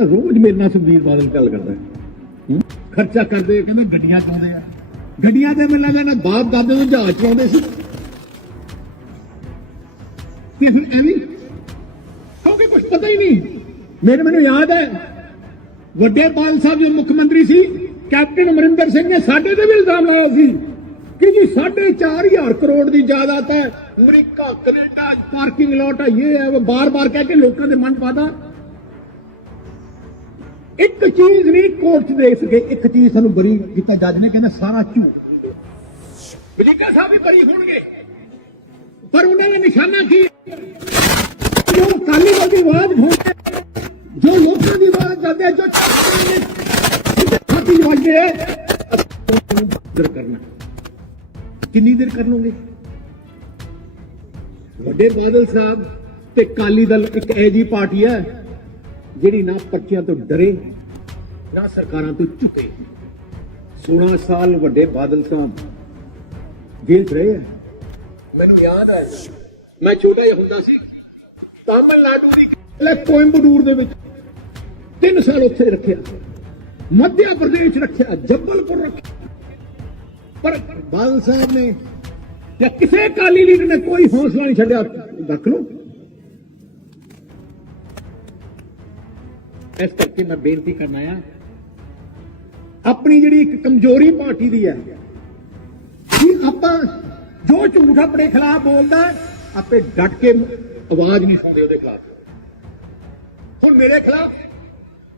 ਕਹਿੰਦਾ ਰੋਜ਼ ਮੇਰੇ ਨਾਲ ਸੁਖਬੀਰ ਬਾਦਲ ਗੱਲ ਕਰਦਾ ਖਰਚਾ ਕਰਦੇ ਕਹਿੰਦੇ ਗੱਡੀਆਂ ਚਾਉਂਦੇ ਆ। ਗੱਡੀਆਂ ਤੇ ਮੈਨੂੰ ਲੱਗਦਾ ਬਾਪ ਦਾਦੇ ਨੂੰ ਜਹਾਜ਼ ਚਲਾਉਂਦੇ ਸੀ। ਤੇ ਹੁਣ ਐਵੇਂ ਕਿਉਂਕਿ ਕੁਝ ਪਤਾ ਹੀ ਨਹੀਂ। ਮੇਰੇ ਮੈਨੂੰ ਯਾਦ ਹੈ, ਵੱਡੇ ਪਾਲ ਸਾਹਿਬ ਜੋ ਮੁੱਖ ਮੰਤਰੀ ਸੀ, ਕੈਪਟਨ ਅਮਰਿੰਦਰ ਸਿੰਘ ਨੇ ਸਾਡੇ ਤੇ ਵੀ ਇਲਜ਼ਾਮ ਲਾਇਆ ਸੀ ਕਿ ਜੀ 4.5 ਕਰੋੜ ਦੀ ਜਾਇਦਾਦ ਹੈ। ਅਮਰੀਕਾ ਕੈਨੇਡਾ, ਪਾਰਕਿੰਗ ਲੋਟ ਹੈ, ਇਹ ਹੈ, ਉਹ ਬਾਰ-ਬਾਰ ਕਹਿ ਕੇ ਲੋਕਾਂ ਦੇ ਮਨ ਪਾਦਾ ਇੱਕ ਚੀਜ਼ ਨਹੀਂ ਕੋਰਟ 'ਚ ਦੇਖ ਸਕੇ ਇੱਕ ਚੀਜ਼ ਸਾਨੂੰ ਬਰੀ ਕੀਤਾ ਜੱਜ ਨੇ ਕਹਿੰਦਾ ਸਾਰਾ ਝੂਠ। ਬਲੀਕਾ ਸਾਹਿਬ ਵੀ ਬਰੀ ਹੋਣਗੇ। ਪਰ ਉਹਨਾਂ ਦਾ ਨਿਸ਼ਾਨਾ ਕੀ? ਜੋ ਕਾਲੀ ਦਲ ਦੀ ਆਵਾਜ਼ ਹੋਵੇ ਜੋ ਲੋਕਾਂ ਦੀ ਆਵਾਜ਼ ਜਾਂਦੇ ਆ, ਜੋ ਛਾਤੀ ਵੱਜੇ ਦਰ ਕਰਨਾ। ਕਿੰਨੀ ਦੇਰ ਕਰ ਲਓਗੇ ਵੱਡੇ ਬਾਦਲ ਸਾਹਿਬ ਤੇ ਕਾਲੀ ਦਲ ਇੱਕ ਐਜੀ ਪਾਰਟੀ ਹੈ ਜਿਹੜੀ ਨਾ ਪਰਚੀਆਂ ਤੋਂ ਡਰੇ, ਨਾ ਸਰਕਾਰਾਂ ਤੋਂ ਝੁਕੇ। 16 ਸਾਲ ਵੱਡੇ ਬਾਦਲ ਸਾਹਿਬ ਜੇਲ੍ਹ 'ਚ ਰਹੇ ਆ। ਮੈਨੂੰ ਯਾਦ ਹੈ ਮੈਂ ਛੋਟਾ ਜਿਹਾ ਹੁੰਦਾ ਸੀ, ਤਾਮਿਲਨਾਡੂ ਦੀ ਲੈ ਕੋਇੰਬਟੂਰ ਦੇ ਵਿੱਚ 3 ਸਾਲ ਉੱਥੇ ਰੱਖਿਆ। ਮੱਧ ਪ੍ਰਦੇਸ਼ ਰੱਖਿਆ, ਜੱਬਲਪੁਰ ਰੱਖਿਆ। ਪਰ ਬਾਦਲ ਸਾਹਿਬ ਨੇ ਜਾਂ ਕਿਸੇ ਕਾਲੀ ਲੀਡਰ ਨੇ ਕੋਈ ਹੌਸਲਾ ਨਹੀਂ ਛੱਡਿਆ, ਰੱਖ ਲਓ। ਇਸ ਕਰਕੇ ਮੈਂ ਬੇਨਤੀ ਕਰਨਾ ਆ, ਆਪਣੀ ਜਿਹੜੀ ਇੱਕ ਕਮਜ਼ੋਰੀ ਪਾਰਟੀ ਦੀ ਹੈ ਕਿ ਆਪਾਂ ਜੋ ਝੂਠ ਆਪਣੇ ਖਿਲਾਫ ਬੋਲਦਾ, ਆਪੇ ਡਟ ਕੇ ਆਵਾਜ਼ ਨਹੀਂ ਸੁਣਦੇ ਉਹਦੇ ਖਿਲਾਫ। ਹੁਣ ਮੇਰੇ ਖਿਲਾਫ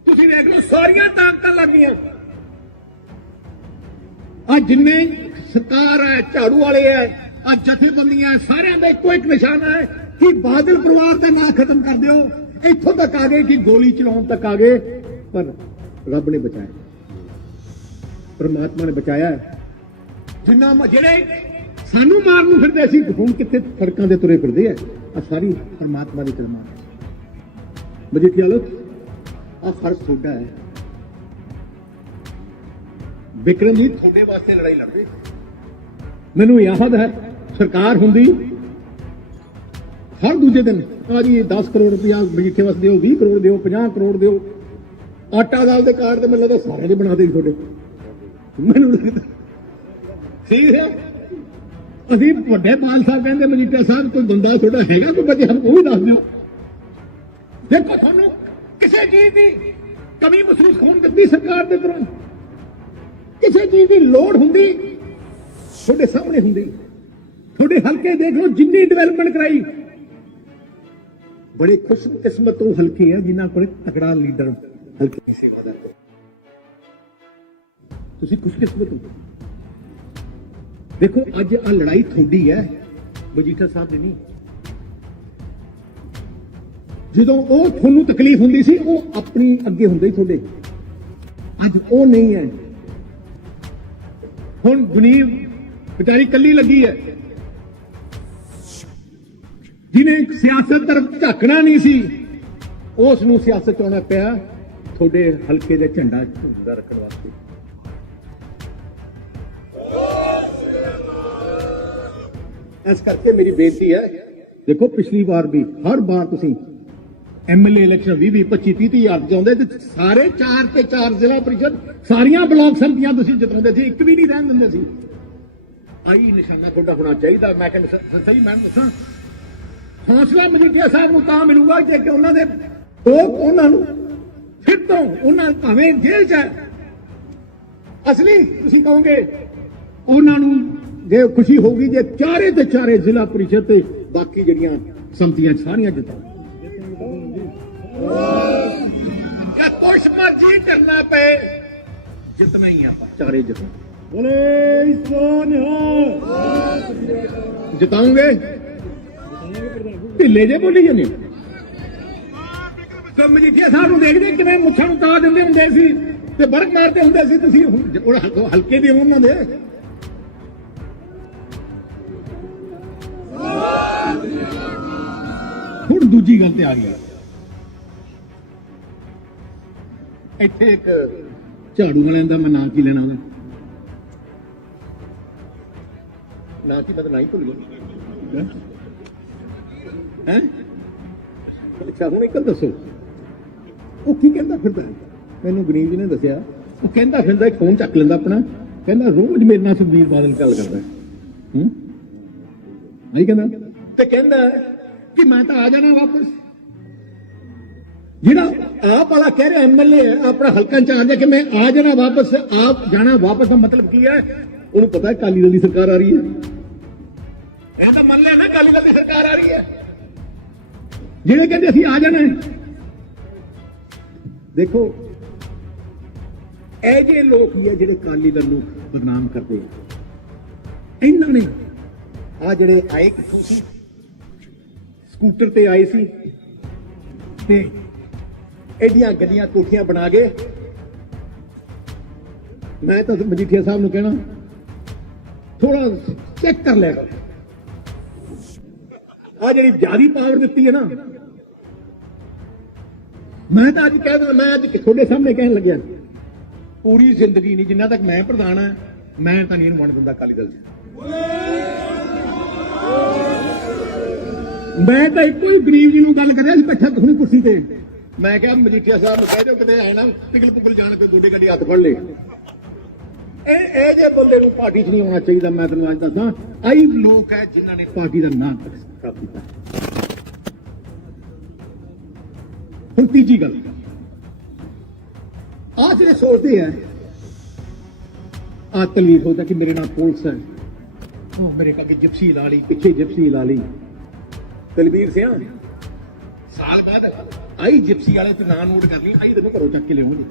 ਤੁਸੀਂ ਦੇਖ ਲਓ, ਸਾਰੀਆਂ ਤਾਕਤਾਂ ਲੱਗੀਆਂ ਆ ਜਿੰਨੇ ਸਰਕਾਰ ਹੈ ਝਾੜੂ ਵਾਲੇ ਹੈ ਆ ਜਥੇਬੰਦੀਆਂ ਸਾਰਿਆਂ ਦਾ ਇੱਕੋ ਇੱਕ ਨਿਸ਼ਾਨਾ ਹੈ ਕਿ ਬਾਦਲ ਪਰਿਵਾਰ ਦਾ ਨਾਂ ਖਤਮ ਕਰ ਦਿਓ। ਇੱਥੋਂ ਤੱਕ ਆ ਗਏ ਕਿ ਗੋਲੀ ਚਲਾਉਣ ਤੱਕ ਆ ਗਏ, ਪਰ ਰੱਬ ਨੇ ਬਚਾਇਆ। ਪਰਮਾਤਮਾ ਨੇ ਬਚਾਇਆ ਜਿੰਨਾ ਜਿਹੜੇ ਸਾਨੂੰ ਮਾਰਨ ਨੂੰ ਫਿਰਦੇ ਸੀ ਹੁਣ ਕਿੱਥੇ ਸੜਕਾਂ ਦੇ ਤੁਰੇ ਫਿਰਦੇ ਆ ਆ ਸਾਰੀ ਪਰਮਾਤਮਾ ਦੀ ਕਿਰਪਾ ਹੈ ਮਜੀਠੀਆ ਲੋ ਆ ਫ਼ਰਕ ਤੁਹਾਡਾ ਹੈ। ਵਿਕਰਮ ਜੀ ਤੁਹਾਡੇ ਵਾਸਤੇ ਲੜਾਈ ਲੜਦੇ ਮੈਨੂੰ ਯਾਦ ਹੈ, ਸਰਕਾਰ ਹੁੰਦੀ ਹਰ ਦੂਜੇ ਦਿਨ ਆ ਜੀ 10 ਕਰੋੜ ਰੁਪਇਆ ਮਜੀਠੇ ਵਾਸਤੇ ਦਿਓ 20 ਕਰੋੜ ਦਿਓ 50 ਕਰੋੜ ਦਿਓ। ਆਟਾ ਦਾਲ ਦੇ ਕਾਰਡ ਤੇ ਮੈਨੂੰ ਲੱਗਦਾ ਸਾਰਿਆਂ ਦੇ ਬਣਾ ਦੇ ਤੁਹਾਡੇ। ਮੈਨੂੰ ਠੀਕ ਹੈ? ਅਸੀਂ ਵੱਡੇ ਬਾਲ ਸਾਹਿਬ ਕਹਿੰਦੇ ਮਜੀਠਾ ਸਾਹਿਬ, ਕੋਈ ਦੰਦਾ ਤੁਹਾਡਾ ਹੈਗਾ ਕੋਈ ਬਚਿਆ ਉਹ ਵੀ ਦੱਸ ਦਿਓ। ਦੇਖੋ ਤੁਹਾਨੂੰ ਕਿਸੇ ਚੀਜ਼ ਦੀ ਕਮੀ ਮਹਿਸੂਸ ਹੋਣ ਦਿੱਤੀ ਸਰਕਾਰ ਦੇ ਦੌਰਾਨ ਕਿਸੇ ਚੀਜ਼ ਦੀ ਲੋੜ ਹੁੰਦੀ, ਤੁਹਾਡੇ ਸਾਹਮਣੇ ਹੁੰਦੀ। ਤੁਹਾਡੇ ਹਲਕੇ ਦੇਖ ਲਓ, ਜਿੰਨੀ ਡਿਵੈਲਪਮੈਂਟ ਕਰਾਈ ਬੜੇ ਖੁਸ਼ਕਿਸਮਤ ਉਹ ਹਲਕੇ ਆ, ਜਿਨ੍ਹਾਂ ਕੋਲ ਤਕੜਾ ਲੀਡਰ ਹਲਕੇ ਦੀ ਸੇਵਾ ਦਾ। ਤੁਸੀਂ ਹੋ? ਦੇਖੋ, ਅੱਜ ਆ ਲੜਾਈ ਤੁਹਾਡੀ ਹੈ ਬਜੀਠਾ ਸਾਹਿਬ ਦੀ ਨਹੀਂ। ਜਦੋਂ ਉਹ ਤੁਹਾਨੂੰ ਤਕਲੀਫ ਹੁੰਦੀ ਸੀ, ਉਹ ਆਪਣੀ ਅੱਗੇ ਹੁੰਦੇ ਹੀ ਤੁਹਾਡੇ। ਅੱਜ ਉਹ ਨਹੀਂ ਹੈ। ਹੁਣ ਗੁਨੀਰ ਵਿਚਾਰੀ ਕੱਲੀ ਲੱਗੀ ਹੈ। ਜਿਹਨੇ ਸਿਆਸਤ ਤਰਫ ਝਾਕਣਾ ਨਹੀਂ ਸੀ, ਉਸ ਨੂੰ ਸਿਆਸਤ ਚ ਆਉਣਾ ਪਿਆ ਤੁਹਾਡੇ ਹਲਕੇ ਦੇ ਝੰਡਾ ਝੁੰਦਾ ਰੱਖਣ ਵਾਸਤੇ। ਇਸ ਕਰਕੇ ਮੇਰੀ ਬੇਨਤੀ ਹੈ, ਦੇਖੋ ਪਿਛਲੀ ਵਾਰ ਵੀ, ਹਰ ਵਾਰ ਤੁਸੀਂ ਐਮਐਲਏ ਇਲੈਕਸ਼ਨ 20 20 25 30 ਹਜ਼ਾਰ ਜਾਉਂਦੇ ਤੇ ਸਾਰੇ 4 ਤੇ 4 ਜ਼ਿਲ੍ਹਾ ਪ੍ਰੀਸ਼ਦ, ਸਾਰੀਆਂ ਬਲਾਕ ਸੰਮਤੀਆਂ ਤੁਸੀਂ ਜਿਤਾਉਂਦੇ ਸੀ, ਇੱਕ ਵੀ ਨਹੀਂ ਰਹਿਣ ਦਿੰਦੇ ਸੀ। ਆਈ ਨਿਸ਼ਾਨਾ ਤੁਹਾਡਾ ਹੋਣਾ ਚਾਹੀਦਾ, ਮੈਂ ਕਹਿੰਦਾ ਸ- ਸਹੀ, ਮੈਂ ਦੱਸਾਂ ਹੌਸਲਾ ਮਜੀਠੀਆ ਸਾਹਿਬ ਨੂੰ ਤਾਂ ਮਿਲੂਗਾ ਜੇ ਕਿ ਉਹਨਾਂ ਦੇ ਲੋਕ ਉਹਨਾਂ ਨੂੰ ਫਿਰ ਤੋਂ ਉਹਨਾਂ ਭਾਵੇਂ ਜੇਲ੍ਹ ਚ। ਅਸਲੀ ਤੁਸੀਂ ਕਹੋਗੇ ਉਹਨਾਂ ਨੂੰ ਜੇ ਖੁਸ਼ੀ ਹੋਊਗੀ ਜੇ ਚਾਰੇ ਤੇ ਚਾਰੇ ਜ਼ਿਲ੍ਹਾ ਪਰਿਸ਼ਦ ਤੇ ਬਾਕੀ ਜਿਹੜੀਆਂ ਸੰਮਤੀਆਂ ਸਾਰੀਆਂ ਜਿਤਾਉਣ ਜਾਂ ਕੁਛ ਮਰਜ਼ੀ ਕਰਨਾ ਪਏ ਜਿਤਨਾ ਹੀ ਆਪਾਂ ਚਾਰੇ ਜਿਤਾਂ। ਬੋਲੇ ਸੋਨਿਆ ਜਿਤਾਉਂਗੇ? ਢਿੱਲੇ ਜੇ ਬੋਲੀ ਜਾਂਦੇ ਸੋ ਮਜੀਠੀਆ ਸਾਹਿਬ ਨੂੰ ਦੇਖਦੇ ਕਿਵੇਂ ਮੁੱਛਾਂ ਨੂੰ ਤਾ ਦਿੰਦੇ ਹੁੰਦੇ ਸੀ ਤੇ ਬਰਕ ਮਾਰਦੇ ਹੁੰਦੇ ਸੀ ਤੁਸੀਂ? ਹੁਣ ਉਹ ਹਲ- ਹਲਕੇ ਦੇ ਉਹਨਾਂ ਦੇ। ਹੁਣ ਦੂਜੀ ਗੱਲ ਤੇ ਆ ਗਈ। ਇੱਥੇ ਇੱਕ ਝਾੜੂ ਵਾਲਿਆਂ ਦਾ ਮੈਂ ਨਾਂ ਕੀ ਲੈਣਾ ਉਹਦਾ? ਨਾਂ ਕੀ ਮੈਂ ਤਾਂ ਨਾਂ ਹੀ ਭੁੱਲ ਗਿਆ ਹੈ? ਅੱਛਾ, ਹੁਣ ਇੱਕ ਦੱਸੋ। ਉਹ ਕੀ ਕਹਿੰਦਾ ਫਿਰਦਾ? ਮੈਨੂੰ ਗਰੀਬ ਜੀ ਨੇ ਦੱਸਿਆ, ਉਹ ਕਹਿੰਦਾ ਫਿਰਦਾ, ਇੱਕ ਫੋਨ ਚੱਕ ਲੈਂਦਾ ਆਪਣਾ। ਕਹਿੰਦਾ, ਰੋਜ਼ ਮੇਰੇ ਨਾਲ ਸੁਖਬੀਰ ਬਾਦਲ ਗੱਲ ਕਰਦਾ। ਹੂੰ? ਨਹੀਂ ਕਹਿੰਦਾ। ਤੇ ਕਹਿੰਦਾ ਕਿ ਮੈਂ ਤਾਂ ਆ ਜਾਣਾ ਵਾਪਸ। ਜਿਹੜਾ ਆਪ ਵਾਲਾ ਕਹਿ ਰਿਹਾ ਐਮਐਲਏ ਆਪਣਾ ਹਲਕਾ ਚ ਹੈ ਕਿ ਮੈਂ ਆ ਜਾਣਾ ਵਾਪਸ, ਆਪ ਜਾਣਾ ਵਾਪਸ ਦਾ ਮਤਲਬ ਕੀ ਹੈ? ਉਹਨੂੰ ਪਤਾ ਹੈ ਕਾਲੀ ਦਲ ਦੀ ਸਰਕਾਰ ਆ ਰਹੀ ਹੈ। ਇਹ ਤਾਂ ਮੰਨ ਲਿਆ ਨਾ ਕਾਲੀ ਦਲ ਦੀ ਸਰਕਾਰ ਆ ਰਹੀ ਹੈ। ਜਿਹੜੇ ਕਹਿੰਦੇ ਅਸੀਂ ਆ ਜਾਣਾ ਦੇਖੋ, ਇਹ ਜੇ ਲੋਕ ਹੀ ਆ ਜਿਹੜੇ ਕਾਲੀ ਦਲ ਨੂੰ ਬਦਨਾਮ ਕਰਦੇ ਆ। ਇਹਨਾਂ ਨੇ ਆ ਜਿਹੜੇ ਆਏ ਸੀ? ਸਕੂਟਰ ਤੇ ਆਏ ਸੀ ਤੇ ਐਡੀਆਂ ਗੱਡੀਆਂ ਕੋਠੀਆਂ ਬਣਾ ਕੇ ਮੈਂ ਤਾਂ ਮਜੀਠੀਆ ਸਾਹਿਬ ਨੂੰ ਕਹਿਣਾ ਥੋੜਾ ਚੈੱਕ ਕਰ ਲਿਆ ਆ ਜਿਹੜੀ ਜਿਆਦੀ ਪਾਵਰ ਦਿੱਤੀ ਹੈ ਨਾ ਮੈਂ ਤਾਂ ਅੱਜ ਕਹਿ ਦਿੰਦਾ, ਮੈਂ ਅੱਜ ਤੁਹਾਡੇ ਸਾਹਮਣੇ ਕਹਿਣ ਲੱਗਿਆ। ਪੂਰੀ ਜ਼ਿੰਦਗੀ ਨਹੀਂ, ਜਿੰਨਾ ਤੱਕ ਮੈਂ ਪ੍ਰਧਾਨ ਆ ਮੈਂ ਤਾਂ ਨਹੀਂ ਇਹਨੂੰ ਵੰਡ ਦਿੰਦਾ ਕਾਲੀ ਦਲ 'ਚ ਮੈਂ ਤਾਂ ਇੱਕੋ ਹੀ ਗਰੀਬ ਜੀ ਨੂੰ ਗੱਲ ਕਰਿਆ ਸੀ, ਬੈਠਾ ਤੁਸੀਂ ਕੁਰਸੀ ਤੇ। ਮੈਂ ਕਿਹਾ, ਮਜੀਠੀਆ ਸਾਹਿਬ ਨੂੰ ਕਹਿ ਦਿਓ, ਕਿਤੇ ਆਏ ਨਾ ਪਿਗਲ ਪੁਗਲ ਜਾਣ ਕੇ ਗੋਡੇ ਗੱਡੀ ਹੱਥ ਫੜ ਲੈ। ਇਹ ਇਹ ਜੇ ਬੰਦੇ ਨੂੰ ਪਾਰਟੀ 'ਚ ਨਹੀਂ ਆਉਣਾ ਚਾਹੀਦਾ, ਮੈਂ ਤੈਨੂੰ ਅੱਜ ਦੱਸਾਂ ਆਈ ਲੋਕ ਹੈ ਜਿਨ੍ਹਾਂ ਨੇ ਪਾਰਟੀ ਦਾ ਨਾਂ ਖਰਾਬ ਕੀਤਾ ਹੁਣ ਤੀਜੀ ਗੱਲ। ਆ ਜਿਹੜੇ ਸੋਚਦੇ ਆ ਆ ਤਲੀਫ ਹੁੰਦਾ ਕਿ ਮੇਰੇ ਨਾਲ ਪੁਲਿਸ ਹੈ। ਉਹ ਮੇਰੇ ਅੱਗੇ ਜਿਪਸੀ ਲਾ ਲਈ, ਪਿੱਛੇ ਜਿਪਸੀ ਲਾ ਲਈ। ਤਲਬੀਰ ਸਿਆ, ਸਾਲ ਬਾਅਦ ਆਈ ਜਿਪਸੀ ਵਾਲੇ ਤੇ ਨਾਂ ਨੋਟ ਕਰ ਲਈ, ਆਈ ਤੈਨੂੰ ਘਰੋਂ ਚੱਕ ਕੇ ਲਿਆਉਂਗੇ।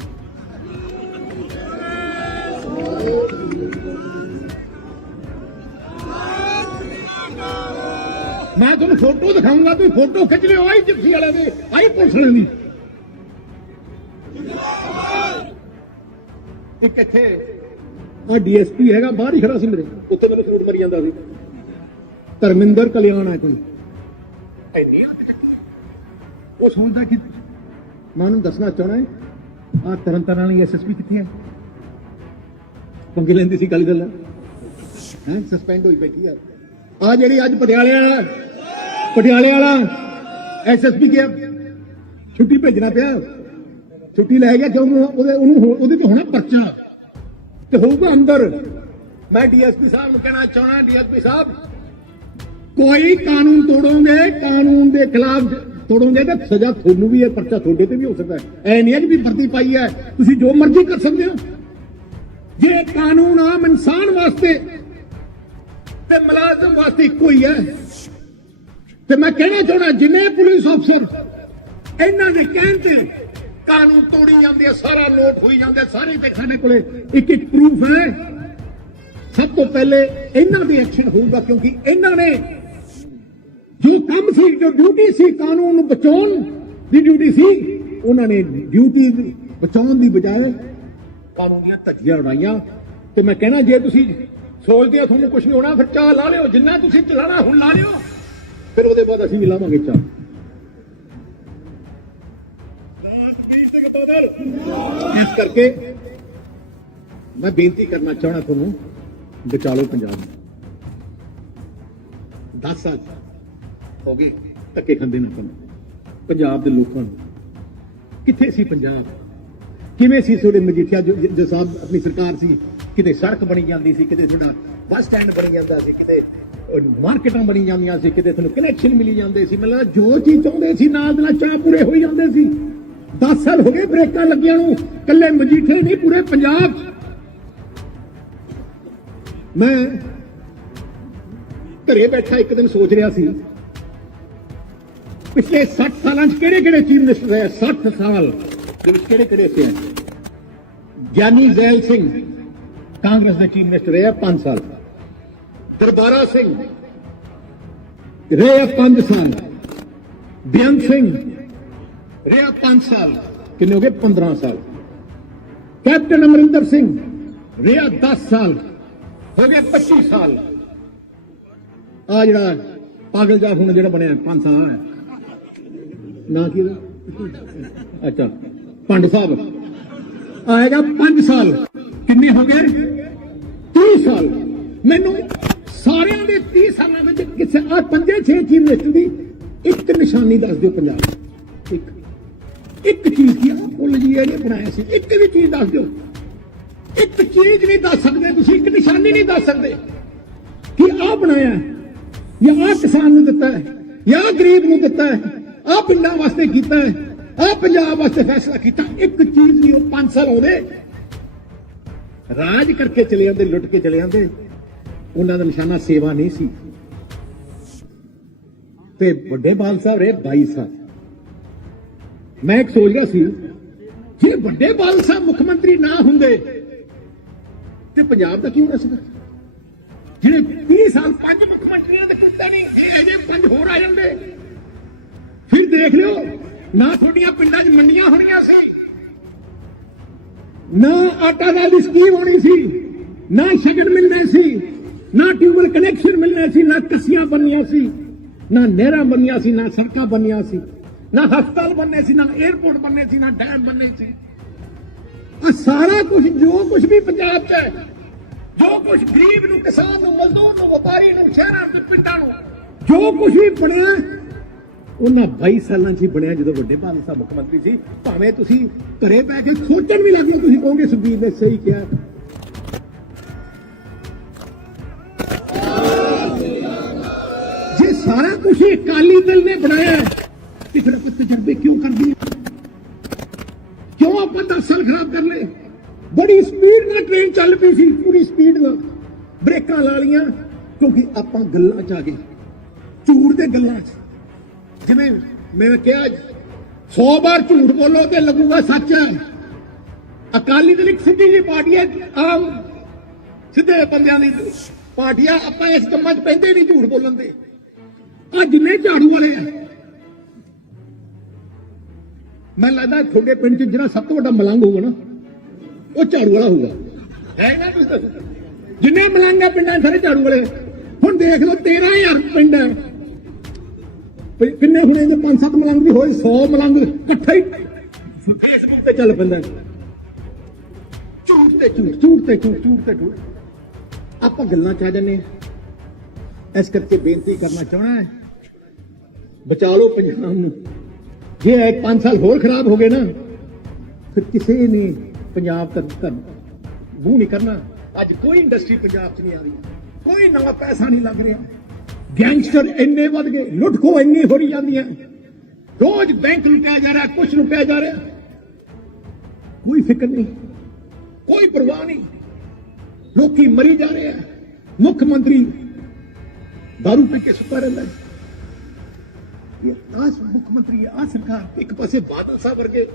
ਮੈਂ ਤੁਹਾਨੂੰ ਫੋਟੋ ਦਿਖਾਉਂਗਾ ਤੁਸੀਂ ਫੋਟੋ ਖਿੱਚ ਲਿਓ ਆਈ ਜਿਪਸੀ ਵਾਲੇ ਦੇ ਆਈ ਪੁਲਿਸ ਵਾਲੇ ਦੀ। ਇੱਕ ਇੱਥੇ ਆ ਡੀਐਸਪੀ ਹੈਗਾ ਬਾਹਰ ਹੀ ਖੜਾ ਸੀ ਮੇਰੇ। ਉੱਤੇ ਮੈਨੂੰ ਸਲੂਟ ਮਰੀ ਜਾਂਦਾ ਸੀ। ਧਰਮਿੰਦਰ ਕਲਿਆਣ ਹੈ ਕੋਈ। ਐਨੀ। ਉਹ ਸੋਚਦਾ ਕਿ ਮੈਂ ਉਹਨੂੰ ਦੱਸਣਾ ਚਾਹਣਾ ਹੈ ਆ ਤਰਨ ਤਾਰਨ ਵਾਲੀ ਐਸਐਸਪੀ ਕਿੱਥੇ ਹੈ? ਪੰਗੇ ਲੈਂਦੀ ਸੀ ਗੱਲ ਗੱਲ ਹੈ ਸਸਪੈਂਡ ਹੋਈ ਬੈਠੀ ਆ। ਆ ਜਿਹੜੀ ਅੱਜ ਪਟਿਆਲੇ ਵਾਲਾ ਪਟਿਆਲੇ ਵਾਲਾ ਐਸਐਸਪੀ ਗਿਆ ਛੁੱਟੀ ਭੇਜਣਾ ਪਿਆ। ਛੁੱਟੀ ਲੈ ਗਿਆ ਕਿਉਂ ਉਹਦੇ ਉਹਨੂੰ ਉਹਦੇ ਤੇ ਹੋਣਾ ਪਰਚਾ। ਤੇ ਹੋਊਗਾ ਅੰਦਰ। ਮੈਂ ਡੀਐਸਪੀ ਸਾਹਿਬ ਨੂੰ ਕਹਿਣਾ ਚਾਹਣਾ ਡੀਐਸਪੀ ਸਾਹਿਬ, ਕੋਈ ਕਾਨੂੰਨ ਤੋੜੋਗੇ, ਕਾਨੂੰਨ ਦੇ ਖਿਲਾਫ ਤੋੜੋਗੇ ਤਾਂ ਸਜ਼ਾ ਤੁਹਾਨੂੰ ਵੀ ਹੈ, ਪਰਚਾ ਤੁਹਾਡੇ ਤੇ ਵੀ ਹੋ ਸਕਦਾ ਹੈ। ਐ ਨਹੀਂ ਹੈ ਕਿ ਵੀ ਵਰਦੀ ਪਾਈ ਹੈ। ਤੁਸੀਂ ਜੋ ਮਰਜ਼ੀ ਕਰ ਸਕਦੇ ਹੋ। ਜੇ ਕਾਨੂੰਨ ਆਮ ਇਨਸਾਨ ਵਾਸਤੇ ਤੇ ਮੁਲਾਜ਼ਮ ਵਾਸਤੇ ਇੱਕੋ ਹੀ ਹੈ। ਤੇ ਮੈਂ ਕਹਿਣਾ ਚਾਹਣਾ ਜਿੰਨੇ ਪੁਲਿਸ ਅਫਸਰ ਇਹਨਾਂ ਦੇ ਕਹਿਣ ਤੇ ਕਾਨੂੰਨ ਤੋੜੀ ਜਾਂਦੇ ਸਾਰਾ ਨੋਟ ਹੋਈ ਜਾਂਦੇ, ਸਾਰੇ ਤੇ ਸਾਡੇ ਕੋਲੇ ਇੱਕ ਇੱਕ ਪ੍ਰੂਫ ਹੈ। ਸਭ ਤੋਂ ਪਹਿਲੇ ਇਹਨਾਂ ਦੀ ਐਕਸ਼ਨ ਹੋਊਗਾ, ਕਿਉਂਕਿ ਇਹਨਾਂ ਨੇ ਜੋ ਕੰਮ ਸੀ, ਜੋ ਡਿਊਟੀ ਸੀ ਕਾਨੂੰਨ ਨੂੰ ਬਚਾਉਣ ਦੀ ਡਿਊਟੀ ਸੀ, ਉਹਨਾਂ ਨੇ ਡਿਊਟੀ ਬਚਾਉਣ ਦੀ ਬਜਾਏ ਕਾਨੂੰਨ ਦੀਆਂ ਧੱਜੀਆਂ ਉਡਾਈਆਂ। ਤੇ ਮੈਂ ਕਹਿਣਾ, ਜੇ ਤੁਸੀਂ ਸੋਚਦੇ ਹੋ ਤੁਹਾਨੂੰ ਕੁਝ ਨਹੀਂ ਹੋਣਾ ਫਿਰ ਚਾਹ ਲਾ ਲਿਓ ਜਿੰਨਾ ਤੁਸੀਂ ਚਲਾਣਾ ਹੁਣ ਲਾ ਲਿਓ। ਫਿਰ ਉਹਦੇ ਬਾਅਦ ਅਸੀਂ ਵੀ ਲਾਵਾਂਗੇ ਚਾਹ। ਇਸ ਕਰਕੇ ਮੈਂ ਬੇਨਤੀ ਕਰਨਾ ਚਾਹਣਾ ਤੁਹਾਨੂੰ ਬਚਾ ਲਓ ਪੰਜਾਬ ਨੂੰ। 10 ਸਾਲ ਹੋ ਗਏ ਧੱਕੇ ਖਾਂਦੇ ਨੇ ਆਪਾਂ ਨੂੰ। ਪੰਜਾਬ ਦੇ ਲੋਕਾਂ ਨੂੰ। ਕਿੱਥੇ ਸੀ ਪੰਜਾਬ? ਕਿਵੇਂ ਸੀ ਤੁਹਾਡੇ ਮਜੀਠੀਆ ਜੋ ਸਾਹਿਬ ਆਪਣੀ ਸਰਕਾਰ ਸੀ? ਕਿਤੇ ਸੜਕ ਬਣੀ ਜਾਂਦੀ ਸੀ, ਕਿਤੇ ਤੁਹਾਡਾ ਬੱਸ ਸਟੈਂਡ ਬਣੀ ਜਾਂਦਾ ਸੀ, ਕਿਤੇ ਮਾਰਕੀਟਾਂ ਬਣੀ ਜਾਂਦੀਆਂ ਸੀ, ਕਿਤੇ ਤੁਹਾਨੂੰ ਕਨੈਕਸ਼ਨ ਮਿਲੀ ਜਾਂਦੇ ਸੀ। ਮਤਲਬ ਜੋ ਚੀਜ਼ ਚਾਹੁੰਦੇ ਸੀ, ਨਾਲ ਦੇ ਨਾਲ ਚਾਹ ਪੂਰੇ ਹੋਈ ਜਾਂਦੇ ਸੀ। 10 ਸਾਲ ਹੋ ਗਏ ਬ੍ਰੇਕਾਂ ਲੱਗੀਆਂ ਨੂੰ ਕੱਲੇ ਮਜੀਠੇ ਨਹੀਂ, ਪੂਰੇ ਪੰਜਾਬ ਮੈਂ ਘਰੇ ਬੈਠਾ ਇੱਕ ਦਿਨ ਸੋਚ ਰਿਹਾ ਸੀ, ਪਿਛਲੇ 60 ਸਾਲਾਂ 'ਚ ਕਿਹੜੇ ਕਿਹੜੇ ਚੀਫ ਮਿਨਿਸਟਰ ਰਹੇ 60 ਸਾਲ ਦੇ ਵਿੱਚ ਕਿਹੜੇ ਕਿਹੜੇ ਸੇ? ਗਿਆਨੀ ਜ਼ੈਲ ਸਿੰਘ ਕਾਂਗਰਸ ਦੇ ਚੀਫ ਮਿਨਿਸਟਰ ਰਹੇ 5 ਸਾਲ। ਦਰਬਾਰਾ ਸਿੰਘ, ਰਹੇ 5 ਸਾਲ। ਬੇਅੰਤ ਸਿੰਘ, ਰਿਹਾ 5 ਸਾਲ। ਕਿੰਨੇ ਹੋ ਗਏ? 15 ਸਾਲ। ਕੈਪਟਨ ਅਮਰਿੰਦਰ ਸਿੰਘ, ਰਿਹਾ 10 ਸਾਲ। ਹੋ ਗਏ 25 ਸਾਲ। ਆ ਜਿਹੜਾ ਪਾਗਲ ਜਾ ਹੁਣ ਜਿਹੜਾ ਬਣਿਆ 5 ਸਾਲ ਹੈ ਨਾ ਕੀ ਉਹਦਾ? ਅੱਛਾ ਪੰਡ ਸਾਹਿਬ। ਆਏਗਾ 5 ਸਾਲ। ਕਿੰਨੇ ਹੋ ਗਏ? 30 ਸਾਲ। ਮੈਨੂੰ ਸਾਰਿਆਂ ਦੇ 30 ਸਾਲਾਂ ਵਿੱਚ ਕਿਸੇ ਆ ਪੰਜੇ ਛੇ ਚੀਫ ਮਿਨਿਸਟਰ ਦੀ ਇੱਕ ਨਿਸ਼ਾਨੀ ਦੱਸ ਦਿਓ ਪੰਜਾਬ ਇੱਕ। ਇੱਕ ਚੀਜ਼ ਕੀ ਆ ਪੁੱਲ ਜੀ ਇਹਨੇ ਬਣਾਇਆ ਸੀ। ਇੱਕ ਵੀ ਚੀਜ਼ ਦੱਸ ਦਿਓ। ਇੱਕ ਚੀਜ਼ ਨਹੀਂ ਦੱਸ ਸਕਦੇ ਤੁਸੀਂ, ਇੱਕ ਨਿਸ਼ਾਨੀ ਨਹੀਂ ਦੱਸ ਸਕਦੇ ਕਿ ਆਹ ਬਣਾਇਆ ਜਾਂ ਆਹ ਕਿਸਾਨ ਨੂੰ ਦਿੱਤਾ ਹੈ, ਜਾਂ ਗਰੀਬ ਨੂੰ ਦਿੱਤਾ ਹੈ, ਆਹ ਪਿੰਡਾਂ ਵਾਸਤੇ ਕੀਤਾ ਹੈ, ਆਹ ਪੰਜਾਬ ਵਾਸਤੇ ਫੈਸਲਾ ਕੀਤਾ। ਇੱਕ ਚੀਜ਼ ਨਹੀਂ, ਉਹ 5 ਸਾਲ ਹੋਦੇ ਰਾਜ ਕਰਕੇ ਚਲੇ ਜਾਂਦੇ, ਲੁੱਟ ਕੇ ਚਲੇ ਜਾਂਦੇ। ਉਹਨਾਂ ਦਾ ਨਿਸ਼ਾਨਾ ਸੇਵਾ ਨਹੀਂ ਸੀ। ਤੇ ਵੱਡੇ ਬਾਲ ਸਾਹਿਬ ਰਹੇ 22 ਸਾਲ ਮੈਂ ਇੱਕ ਸੋਚ ਰਿਹਾ ਸੀ, ਜੇ ਵੱਡੇ ਬਾਲ ਸਾਹਿਬ ਮੁੱਖ ਮੰਤਰੀ ਨਾ ਹੁੰਦੇ, ਤੇ ਪੰਜਾਬ ਦਾ ਕੀ ਹੋਣਾ ਸੀਗਾ ਜਿਹੜੇ 20 ਸਾਲ ਪੰਜ ਮੁੱਖ ਮੰਤਰੀਆਂ ਦੇ ਕੁੱਤੇ ਨਹੀਂ ਅਜੇ ਪੰਜ ਹੋਰ ਆ ਜਾਂਦੇ। ਫਿਰ ਦੇਖ ਲਿਓ, ਨਾ ਤੁਹਾਡੀਆਂ ਪਿੰਡਾਂ 'ਚ ਮੰਡੀਆਂ ਹੋਣੀਆਂ ਸੀ। ਨਾ ਆਟਾ ਦਾਲ ਦੀ ਸਕੀਮ ਹੋਣੀ ਸੀ, ਨਾ ਸ਼ਗਨ ਮਿਲਣੇ ਸੀ, ਨਾ ਟਿਊਬਲ ਕਨੈਕਸ਼ਨ ਮਿਲਣੇ ਸੀ, ਨਾ ਕੱਸੀਆਂ ਬਣਨੀਆਂ ਸੀ, ਨਾ ਨਹਿਰਾਂ ਬਣਨੀਆਂ ਸੀ, ਨਾ ਸੜਕਾਂ ਬਣਨੀਆਂ ਸੀ, ਨਾ ਹਸਪਤਾਲ ਬਣਨੇ ਸੀ, ਨਾ 에어ਪੋਰਟ ਬਣਨੇ ਸੀ, ਨਾ ਡੈਮ ਬਣਨੇ ਸੀ। ਆ ਸਾਰਾ ਕੁਝ ਜੋ ਕੁਝ ਵੀ ਪੰਜਾਬ 'ਚ ਹੈ, ਜੋ ਕੁਝ ਗਰੀਬ ਨੂੰ, ਕਿਸਾਨ ਨੂੰ, ਮਜ਼ਦੂਰ ਨੂੰ, ਵਪਾਰੀ ਨੂੰ, ਸ਼ਹਿਰਾਂ ਨੂੰ ਪਿੰਡਾਂ ਨੂੰ, ਜੋ ਕੁਝ ਵੀ ਬਣਿਆ ਉਹਨਾਂ 22 ਸਾਲਾਂ 'ਚ ਹੀ ਬਣਿਆ ਜਦੋਂ ਵੱਡੇ ਭਾਵੇਂ ਸਾਹਿਬ ਮੁੱਖ ਮੰਤਰੀ ਸੀ। ਭਾਵੇਂ ਤੁਸੀਂ ਘਰੇ ਬੈ ਕੇ ਸੋਚਣ ਵੀ ਲੱਗੇ ਤੁਸੀਂ ਕਹੋਗੇ ਸੁਖਬੀਰ ਨੇ ਸਹੀ ਕਿਹਾ। ਜੇ ਸਾਰਾ ਕੁਝ ਅਕਾਲੀ ਦਲ ਨੇ ਬਣਾਇਆ ਹੈ, ਤੇ ਫਿਰ ਆਪਾਂ ਤਜਰਬੇ ਕਿਉਂ ਕਰਦੇ ਕਿਉਂ ਆਪਾਂ 10 ਸਾਲ ਖਰਾਬ ਕਰ ਲਏ? ਬੜੀ ਸਪੀਡ ਨਾਲ ਟ੍ਰੇਨ ਚੱਲ ਪਈ ਸੀ ਪੂਰੀ ਸਪੀਡ ਨਾਲ। ਬ੍ਰੇਕਾਂ ਲਾ ਲੀਆਂ ਕਿਉਂਕਿ ਆਪਾਂ ਗੱਲਾਂ 'ਚ ਆ ਗਏ। ਝੂਠ ਦੇ ਗੱਲਾਂ 'ਚ। ਜਿਵੇਂ ਮੈਂ ਕਿਹਾ 100 ਵਾਰ ਝੂਠ ਬੋਲੋ ਤੇ ਲੱਗੂਗਾ ਸੱਚ ਅਕਾਲੀ ਦਲ ਇੱਕ ਸਿੱਧੀ ਜਿਹੀ ਪਾਰਟੀ ਹੈ, ਆਮ ਸਿੱਧੇ ਬੰਦਿਆਂ ਦੀ ਪਾਰਟੀ ਆ। ਆਪਾਂ ਇਸ ਕੰਮਾਂ 'ਚ ਪੈਂਦੇ ਨਹੀਂ ਝੂਠ ਬੋਲਣ ਦੇ। ਆ ਜਿੰਨੇ ਝਾੜੂ ਵਾਲੇ ਆ। ਮੈਨੂੰ ਲੱਗਦਾ ਤੁਹਾਡੇ ਪਿੰਡ 'ਚ ਜਿਹੜਾ ਸਭ ਤੋਂ ਵੱਡਾ ਮਲੰਗ ਹੋਊਗਾ ਨਾ, ਉਹ ਝਾੜੂ ਵਾਲਾ ਹੋਊਗਾ। ਹੈ ਨਾ ਤੁਸੀਂ ਦੱਸੋ? ਜਿੰਨੇ ਮਲੰਗ ਆ ਪਿੰਡਾਂ 'ਚ ਸਾਰੇ ਝਾੜੂ ਵਾਲੇ। ਹੁਣ ਦੇਖ ਲਓ 13000 ਪਿੰਡ ਹੈ। ਕਿੰਨੇ ਹੁਣੇ ਜੇ 5-7 ਮਲੰਗ ਵੀ ਹੋਏ 100 ਮਲੰਗ ਇਕੱਠੇ ਹੀ। ਫੇਸਬੁੱਕ ਤੇ ਚੱਲ ਪੈਂਦਾ। ਝੂਠ ਤੇ ਝੂਠ ਝੂਠ ਤੇ ਝੂਠ ਝੂਠ ਤੇ ਝੂਠ। ਆਪਾਂ ਗੱਲਾਂ ਚ ਜੰਨੇ ਇਸ ਕਰਕੇ ਬੇਨਤੀ ਕਰਨਾ ਚਾਹਣਾ ਹੈ। ਬਚਾ ਲਓ ਪੰਜਾਬ ਨੂੰ। ਜੇ ਇਹ 5 ਸਾਲ ਹੋਰ ਖਰਾਬ ਹੋ ਗਏ ਨਾ, ਫਿਰ ਕਿਸੇ ਨੇ ਪੰਜਾਬ ਤੱਕ ਤੱਕ ਮੂੰਹ ਨਹੀਂ ਕਰਨਾ। ਅੱਜ ਕੋਈ ਇੰਡਸਟਰੀ ਪੰਜਾਬ 'ਚ ਨਹੀਂ ਆ ਰਹੀ। ਕੋਈ ਨਵਾਂ ਪੈਸਾ ਨਹੀਂ ਲੱਗ ਰਿਹਾ। ਗੈਂਗਸਟਰ ਇੰਨੇ ਵੱਧ ਗਏ ਲੁੱਟ ਖੋ ਇੰਨੀ ਹੋਰੀ ਜਾਂਦੀਆਂ ਰੋਜ਼ ਬੈਂਕ ਲੁੱਟਿਆ ਜਾ ਰਿਹਾ, ਕੁਛ ਲੁੱਟਿਆ ਜਾ ਰਿਹਾ। ਕੋਈ ਫਿਕਰ ਨਹੀਂ, ਕੋਈ ਪਰਵਾਹ ਨਹੀਂ। ਲੋਕੀ ਮਰੀ ਜਾ ਰਹੇ ਆ। ਮੁੱਖ ਮੰਤਰੀ ਦਾਰੂ ਪੀ ਕੇ ਸੁੱਤਾ ਰਹਿੰਦਾ ਹੈ। ਇਹ ਆਸ ਮੁੱਖ ਮੰਤਰੀ ਆ ਸਰਕਾਰ ਇੱਕ ਪਾਸੇ ਬਾਦਲ ਸਾਹਿਬ ਵਰਗੇ,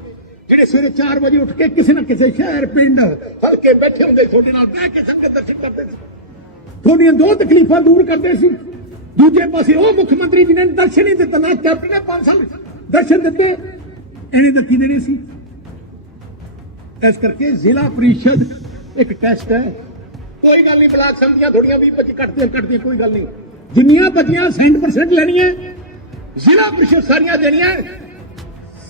ਜਿਹੜੇ ਸਵੇਰੇ 4 ਵਜੇ ਉੱਠ ਕੇ ਕਿਸੇ ਨਾ ਕਿਸੇ ਸ਼ਹਿਰ, ਪਿੰਡ ਹਲਕੇ ਬੈਠੇ ਹੁੰਦੇ ਤੁਹਾਡੇ ਨਾਲ ਬਹਿ ਕੇ ਸੰਗਤ ਦਰਸ਼ਨ ਕਰਦੇ ਨੇ ਤੁਹਾਡੀਆਂ ਦੋ ਤਕਲੀਫਾਂ ਦੂਰ ਕਰਦੇ ਸੀ। ਦੂਜੇ ਪਾਸੇ ਉਹ ਮੁੱਖ ਮੰਤਰੀ ਜਿਹਨੇ ਦਰਸ਼ਨ ਹੀ ਦਿੱਤਾ, ਨਾ ਕੈਪਟਨ ਨੇ 5 ਸਾਲ ਦਰਸ਼ਨ ਦਿੱਤੇ, ਇਹਨੇ ਤਾਂ ਕੀ ਸੀ? ਇਸ ਕਰਕੇ ਜ਼ਿਲ੍ਹਾ ਪ੍ਰੀਸ਼ਦ ਇੱਕ ਟੈਸਟ ਹੈ। ਕੋਈ ਗੱਲ ਨਹੀਂ, ਬਲਾਕ ਸੰਧੀਆਂ ਥੋੜੀਆਂ 20 25 ਘਟਦੀਆਂ ਘਟਦੀਆਂ, ਕੋਈ ਗੱਲ ਨਹੀਂ। ਜਿੰਨੀਆਂ ਬੱਚੀਆਂ 100% ਲੈਣੀਆਂ, ਜ਼ਿਲ੍ਹਾ ਪ੍ਰੀਸ਼ਦ ਸਾਰੀਆਂ ਦੇਣੀਆਂ।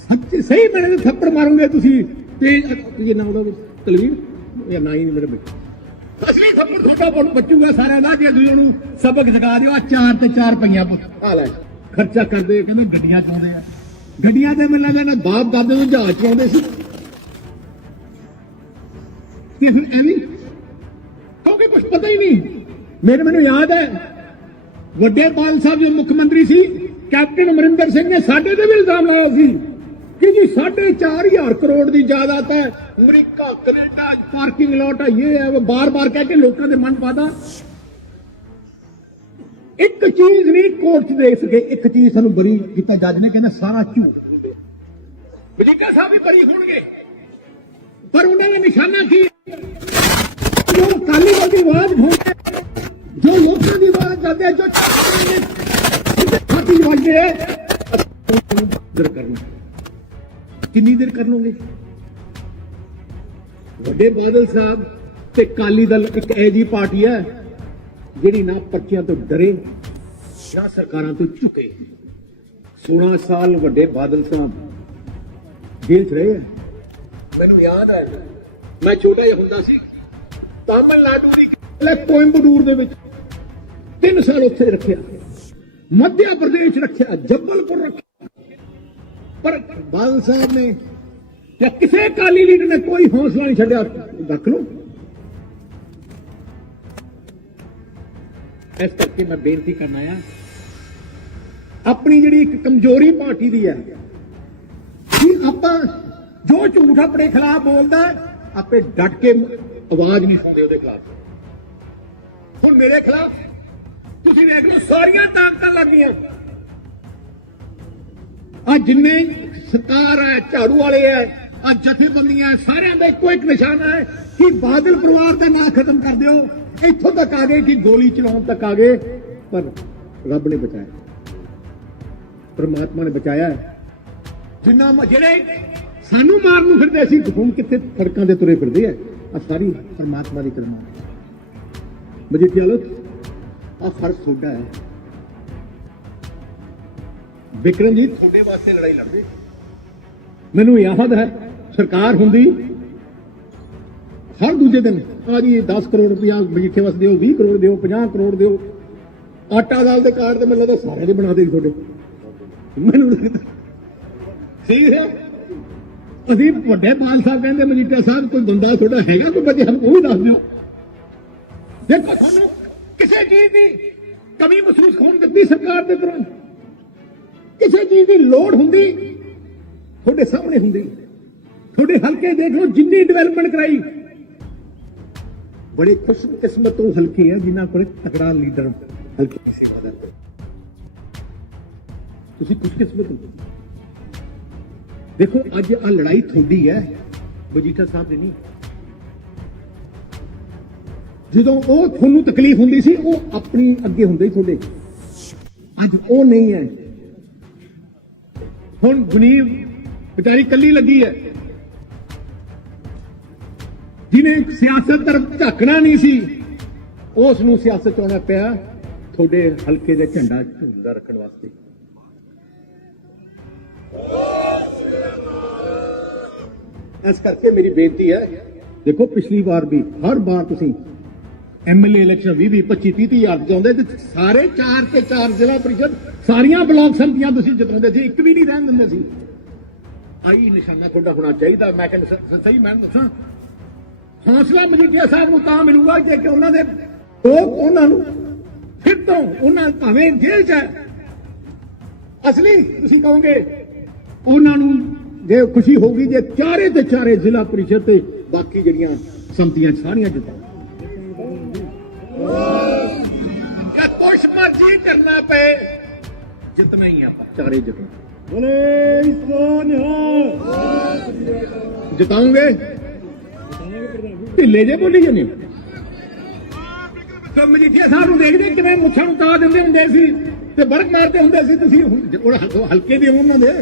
ਸੱਚੇ ਸਹੀ ਮੈਨੇ ਦੇ ਥੱਪੜ ਮਾਰੋਗੇ ਤੁਸੀਂ, ਤੇ ਇਹ ਨਾਮ ਉਹਦਾ ਤਲਵੀਰ? ਜਾਂ ਨਾ ਹੀ ਮੇਰੇ ਬੱਚੇ ਅਸਲੀ ਥੱਪੜ ਤੁਹਾਡਾ ਬਣ ਬੱਚੂਗਾ ਸਾਰਿਆਂ ਦਾ ਜੇ ਤੁਸੀਂ ਉਹਨੂੰ ਸਬਕ ਸਿਖਾ ਦਿਓ ਆ ਚਾਰ ਤੇ ਚਾਰ ਪਈਆਂ ਪੁੱਤ। ਆ ਲੈ। ਖਰਚਾ ਕਰਦੇ ਕਹਿੰਦੇ ਗੱਡੀਆਂ ਚਾਉਂਦੇ ਆ। ਗੱਡੀਆਂ ਤੇ ਮੈਨੂੰ ਲੱਗਦਾ ਨਾ ਬਾਪ ਦਾਦੇ ਨੂੰ ਜਹਾਜ਼ ਚਾਉਂਦੇ ਸੀ। ਕਿ ਹੁਣ ਐਵੇਂ ਕਿਉਂਕਿ ਕੁਝ ਪਤਾ ਹੀ ਨਹੀਂ। ਮੇਰੇ ਮੈਨੂੰ ਯਾਦ ਹੈ ਵੱਡੇ ਬਾਲ ਸਾਹਿਬ ਜੋ ਮੁੱਖ ਮੰਤਰੀ ਸੀ ਕੈਪਟਨ ਅਮਰਿੰਦਰ ਸਿੰਘ ਨੇ ਸਾਡੇ ਤੇ ਵੀ ਇਲਜ਼ਾਮ ਲਾਇਆ ਸੀ। ਕਿ ਜੀ 4.5000 ਕਰੋੜ ਦੀ ਜਾਇਦਾਦ ਹੈ, ਅਮਰੀਕਾ, ਕੈਨੇਡਾ, ਪਾਰਕਿੰਗ ਲੋਟ ਹੈ, ਇਹ ਹੈ, ਉਹ ਬਾਰ-ਬਾਰ ਕਹਿ ਕੇ ਲੋਕਾਂ ਦੇ ਮਨ ਪਾਦਾ। ਇੱਕ ਚੀਜ਼ ਨਹੀਂ ਕੋਰਟ 'ਚ ਦੇ ਸਕੇ, ਇੱਕ ਚੀਜ਼ ਸਾਨੂੰ ਬਰੀ ਕੀਤਾ ਜੱਜ ਨੇ, ਕਹਿੰਦਾ ਸਾਰਾ ਝੂਠ। ਵਲੀਕਾ ਸਾਹਿਬ ਵੀ ਬਰੀ ਹੋਣਗੇ, ਪਰ ਉਹਨਾਂ ਦਾ ਨਿਸ਼ਾਨਾ ਕੀ ਜੋ ਕਾਲੀ ਦਲ ਦੀ ਆਵਾਜ਼ ਹੋਵੇ ਜੋ ਲੋਕਾਂ ਦੀ ਆਵਾਜ਼ ਜਾਂਦੇ ਜੋ ਖਾਤੀ ਵੱਜਦੇ ਆ ਦਰ ਕਰਨਾ। ਕਿੰਨੀ ਦੇਰ ਕਰ ਲੋਗੇ ਵੱਡੇ ਬਾਦਲ ਸਾਹਿਬ ਤੇ ਕਾਲੀ ਦਲ ਇੱਕ ਐਜੀ ਪਾਰਟੀ ਹੈ ਜਿਹੜੀ ਨਾ ਪਰਚੀਆਂ ਤੋਂ ਡਰੇ, ਨਾ ਸਰਕਾਰਾਂ ਤੋਂ ਝੁਕੇ। 16 ਸਾਲ ਵੱਡੇ ਬਾਦਲ ਸਾਹਿਬ ਜੇਲ੍ਹ 'ਚ ਰਹੇ ਆ। ਮੈਨੂੰ ਯਾਦ ਹੈ ਮੈਂ ਛੋਟਾ ਜਿਹਾ ਹੁੰਦਾ ਸੀ, ਤਾਮਿਲਨਾਡੂ ਦੀ ਲੈ ਕੋਇੰਬਟੂਰ ਦੇ ਵਿੱਚ। 3 ਸਾਲ ਉੱਥੇ ਰੱਖਿਆ। ਮੱਧਿਆ ਪ੍ਰਦੇਸ਼ ਰੱਖਿਆ, ਜੱਬਲਪੁਰ ਰੱਖਿਆ। ਪਰ ਬਾਦਲ ਸਾਹਿਬ ਨੇ ਜਾਂ ਕਿਸੇ ਅਕਾਲੀ ਲੀਡਰ ਨੇ ਕੋਈ ਹੌਸਲਾ ਨਹੀਂ ਛੱਡਿਆ, ਰੱਖ ਲਓ। ਇਸ ਕਰਕੇ ਮੈਂ ਬੇਨਤੀ ਕਰਨਾ ਆ ਆਪਣੀ ਜਿਹੜੀ ਇੱਕ ਕਮਜ਼ੋਰੀ ਪਾਰਟੀ ਦੀ ਹੈ, ਕਿ ਆਪਾਂ ਜੋ ਝੂਠ ਆਪਣੇ ਖਿਲਾਫ ਬੋਲਦਾ ਆਪੇ ਡਟ ਕੇ ਆਵਾਜ਼ ਨਹੀਂ ਸੁਣਦੇ ਉਹਦੇ ਖਿਲਾਫ। ਹੁਣ ਮੇਰੇ ਖਿਲਾਫ ਤੁਸੀਂ ਵੇਖ ਲਓ, ਸਾਰੀਆਂ ਤਾਕਤਾਂ ਲੱਗੀਆਂ ਆ ਜਿੰਨੇ ਸਰਕਾਰ ਹੈ ਝਾੜੂ ਵਾਲੇ ਹੈ ਆ ਜਥੇਬੰਦੀਆਂ ਸਾਰਿਆਂ ਦਾ ਇੱਕੋ ਇੱਕ ਨਿਸ਼ਾਨਾ ਹੈ ਕਿ ਬਾਦਲ ਪਰਿਵਾਰ ਦਾ ਨਾਂ ਖਤਮ ਕਰ ਦਿਓ। ਇੱਥੋਂ ਤੱਕ ਆ ਗਏ ਕਿ ਗੋਲੀ ਚਲਾਉਣ ਤੱਕ ਆ ਗਏ, ਪਰ ਰੱਬ ਨੇ ਬਚਾਇਆ। ਪਰਮਾਤਮਾ ਨੇ ਬਚਾਇਆ। ਜਿੰਨਾ ਮ- ਜਿਹੜੇ ਸਾਨੂੰ ਮਾਰਨ ਨੂੰ ਫਿਰਦੇ ਸੀ ਹੁਣ ਕਿੱਥੇ ਸੜਕਾਂ ਦੇ ਤੁਰੇ ਫਿਰਦੇ ਆ ਆ ਸਾਰੀ ਪਰਮਾਤਮਾ ਦੀ ਕਿਰਪਾ ਹੈ ਮਜੀਠੀਆ ਲੋ ਆ ਫਰਜ਼ ਤੁਹਾਡਾ ਹੈ। ਵਿਕਰਮ ਜੀ ਤੁਹਾਡੇ ਵਾਸਤੇ ਲੜਾਈ ਲੜਦੇ ਮੈਨੂੰ ਯਾਦ ਹੈ ਸਰਕਾਰ ਹੁੰਦੀ ਹਰ ਦੂਜੇ ਦਿਨ ਆ ਜੀ 10 ਕਰੋੜ ਰੁਪਇਆ ਮਜੀਠੇ ਵਾਸਤੇ ਦਿਓ 20 ਕਰੋੜ ਦਿਓ 50 ਕਰੋੜ ਦਿਓ। ਆਟਾ ਦਾਲ ਦੇ ਕਾਰਡ ਤੇ ਮੈਨੂੰ ਲੱਗਦਾ ਸਾਰੇ ਦੇ ਬਣਾ ਦੇ ਤੁਹਾਡੇ। ਮੈਨੂੰ ਲੱਗਦਾ ਸਹੀ ਹੈ? ਅਸੀਂ ਵੱਡੇ ਬਾਲ ਸਾਹਿਬ ਕਹਿੰਦੇ ਮਜੀਠਾ ਸਾਹਿਬ ਕੋਈ ਬੰਦਾ ਤੁਹਾਡਾ ਹੈਗਾ ਕੋਈ ਬੱਚੇ ਹਮ ਉਹ ਵੀ ਦੱਸ ਦਿਓ। ਦੇਖੋ ਤੁਹਾਨੂੰ ਕਿਸੇ ਚੀਜ਼ ਦੀ ਕਮੀ ਮਹਿਸੂਸ ਹੋਣ ਦਿੱਤੀ ਸਰਕਾਰ ਦੇ ਤਰ੍ਹਾਂ। ਕਿਸੇ ਚੀਜ਼ ਦੀ ਲੋੜ ਹੁੰਦੀ, ਤੁਹਾਡੇ ਸਾਹਮਣੇ ਹੁੰਦੀ। ਤੁਹਾਡੇ ਹਲਕੇ ਦੇਖ ਲਓ, ਜਿੰਨੀ ਡਿਵੈਲਪਮੈਂਟ ਕਰਾਈ। ਬੜੇ ਖੁਸ਼ਕਿਸਮਤ ਉਹ ਹਲਕੇ ਆ, ਜਿਨ੍ਹਾਂ ਕੋਲ ਤਕੜਾ ਲੀਡਰ ਹਲਕੇ ਦੀ ਸੇਵਾ ਦਾ। ਤੁਸੀਂ ਖੁਸ਼ਕਿਸਮਤ ਹੋ। ਦੇਖੋ, ਅੱਜ ਆ ਲੜਾਈ ਤੁਹਾਡੀ ਹੈ, ਬਜੀਠਾ ਸਾਹਿਬ ਦੀ ਨਹੀਂ। ਜਦੋਂ ਉਹ ਤੁਹਾਨੂੰ ਤਕਲੀਫ ਹੁੰਦੀ ਸੀ, ਉਹ ਆਪਣੀ ਅੱਗੇ ਹੁੰਦੇ ਤੁਹਾਡੇ। ਅੱਜ ਉਹ ਨਹੀਂ ਹੈ। ਹੁਣ ਗੁਨੀਰ ਵਿਚਾਰੀ ਕੱਲੀ ਲੱਗੀ ਹੈ। ਜਿਹਨੇ ਸਿਆਸਤ ਤਰਫ ਝਾਕਣਾ ਨਹੀਂ ਸੀ, ਉਸ ਨੂੰ ਸਿਆਸਤ ਚ ਆਉਣਾ ਪਿਆ ਤੁਹਾਡੇ ਹਲਕੇ ਦੇ ਝੰਡਾ ਝੂਲਦਾ ਰੱਖਣ ਵਾਸਤੇ। ਇਸ ਕਰਕੇ ਮੇਰੀ ਬੇਨਤੀ ਹੈ, ਦੇਖੋ ਪਿਛਲੀ ਵਾਰ ਵੀ, ਹਰ ਵਾਰ ਤੁਸੀਂ ਐਮਐਲਏ ਇਲੈਕਸ਼ਨ 20 20 25 30 ਹਜ਼ਾਰ ਜਿਤਾਉਂਦੇ ਤੇ ਸਾਰੇ ਚਾਰ ਤੇ ਚਾਰ ਜ਼ਿਲ੍ਹਾ ਪਰਿਸ਼ਦ, ਸਾਰੀਆਂ ਬਲਾਕ ਸੰਮਤੀਆਂ ਤੁਸੀਂ ਜਿਤਾਉਂਦੇ ਸੀ, ਇੱਕ ਵੀ ਨਹੀਂ ਰਹਿਣ ਦਿੰਦੇ ਸੀ। ਆਈ ਨਿਸ਼ਾਨਾ ਤੁਹਾਡਾ ਹੋਣਾ ਚਾਹੀਦਾ, ਮੈਂ ਕਹਿੰਦਾ ਸਹੀ ਮੈਂ ਦੱਸਾਂ। ਹੌਸਲਾ ਮਜੀਠੀਆ ਸਾਹਿਬ ਨੂੰ ਤਾਂ ਮਿਲੂਗਾ ਜੇ ਕਿ ਉਹਨਾਂ ਦੇ ਲੋਕ ਉਹਨਾਂ ਨੂੰ ਫਿਰ ਤੋਂ ਉਹਨਾਂ ਭਾਵੇਂ ਜੇਲ੍ਹ ਚ ਹੈ। ਅਸਲੀ ਤੁਸੀਂ ਕਹੋਗੇ, ਉਹਨਾਂ ਨੂੰ ਜੇ ਖੁਸ਼ੀ ਹੋਊਗੀ ਜੇ ਚਾਰੇ ਤੇ ਚਾਰੇ ਜ਼ਿਲ੍ਹਾ ਪਰਿਸ਼ਦ ਤੇ ਬਾਕੀ ਜਿਹੜੀਆਂ ਸੰਮਤੀਆਂ ਸਾਰੀਆਂ ਜਿੱਤਾਂ ਜਾਂ ਕੁਛ ਮਰਜ਼ੀ ਕਰਨਾ ਪਏ ਜਿੱਤਣਾ ਹੀ ਆਪਾਂ। ਚਾਰੇ ਜਿੱਤਣਾ। ਬੋਲੇ ਸੋਨਿਆ ਜਿਤਾਉਂਗੇ? ਢਿੱਲੇ ਜੇ ਬੋਲੀ ਜਾਂਦੇ ਤਾਂ ਮਜੀਠੀਆ ਸਾਹਿਬ ਨੂੰ ਦੇਖਦੇ ਕਿਵੇਂ ਮੁੱਛਾਂ ਨੂੰ ਤਾ ਦਿੰਦੇ ਹੁੰਦੇ ਸੀ ਤੇ ਬਰਕ ਮਾਰਦੇ ਹੁੰਦੇ ਸੀ ਤੁਸੀਂ। ਉਹ ਹਲ- ਹਲਕੇ ਦੇ ਉਹਨਾਂ ਦੇ।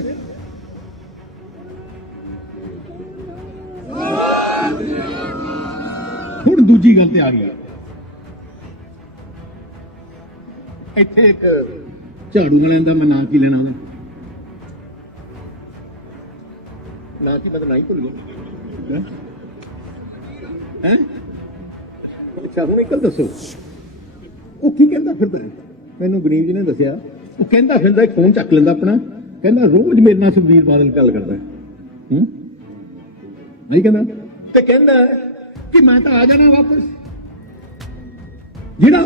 ਹੁਣ ਦੂਜੀ ਗੱਲ ਤੇ ਆ ਗਈ। ਇੱਥੇ ਇੱਕ ਝਾੜੂ ਵਾਲਿਆਂ ਦਾ ਮੈਂ ਨਾਂ ਕੀ ਲੈਣਾ ਉਹਦਾ ਨਾਂ ਕੀ ਮੈਂ ਤਾਂ ਨਾਂ ਹੀ ਭੁੱਲ ਗਿਆ। ਹੈ? ਅੱਛਾ ਹੁਣ ਇੱਕ ਦੱਸੋ। ਉਹ ਕੀ ਕਹਿੰਦਾ ਫਿਰਦਾ? ਮੈਨੂੰ ਗਰੀਬ ਜੀ ਨੇ ਦੱਸਿਆ ਉਹ ਕਹਿੰਦਾ ਫਿਰਦਾ ਇੱਕ ਫੋਨ ਚੱਕ ਲੈਂਦਾ ਆਪਣਾ। ਕਹਿੰਦਾ ਰੋਜ਼ ਮੇਰੇ ਨਾਲ ਸੁਖਬੀਰ ਬਾਦਲ ਗੱਲ ਕਰਦਾ। ਹੂੰ। ਨਹੀਂ ਕਹਿੰਦਾ? ਤੇ ਕਹਿੰਦਾ ਕਿ ਮੈਂ ਤਾਂ ਆ ਜਾਣਾ ਵਾਪਸ। ਜਿਹੜਾ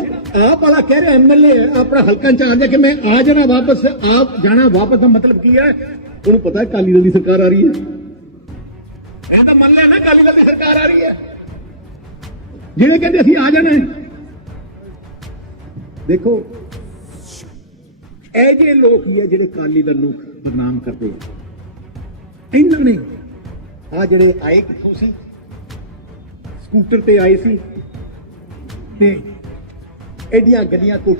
ਆਪ ਵਾਲਾ ਕਹਿ ਰਿਹਾ ਐਮਐਲਏ ਹੈ, ਆਪਣਾ ਹਲਕਾ ਇੰਚਾਰਜ ਹੈ ਕਿ ਮੈਂ ਆ ਜਾਣਾ ਵਾਪਸ, ਆਪ ਜਾਣਾ ਵਾਪਸ ਦਾ ਮਤਲਬ ਕੀ ਹੈ? ਉਹਨੂੰ ਪਤਾ ਹੈ ਕਾਲੀ ਦਲ ਦੀ ਸਰਕਾਰ ਆ ਰਹੀ ਹੈ। ਇਹ ਤਾਂ ਮੰਨ ਲਿਆ ਨਾ ਕਾਲੀ ਦਲ ਦੀ ਸਰਕਾਰ ਆ ਰਹੀ ਹੈ। ਜਿਹੜੇ ਕਹਿੰਦੇ ਅਸੀਂ ਆ ਜਾਣਾ ਦੇਖੋ, ਇਹ ਜੇ ਲੋਕ ਹੀ ਹੈ ਜਿਹੜੇ ਕਾਲੀ ਦਲ ਨੂੰ ਬਦਨਾਮ ਕਰਦੇ ਆ। ਇਹਨਾਂ ਨੇ ਆ ਜਿਹੜੇ ਆਏ ਕਿੱਥੋਂ ਸੀ? ਸਕੂਟਰ ਤੇ ਆਏ ਸੀ ਤੇ ਐਡੀਆਂ ਗੱਡੀਆਂ ਕੋਠੀਆਂ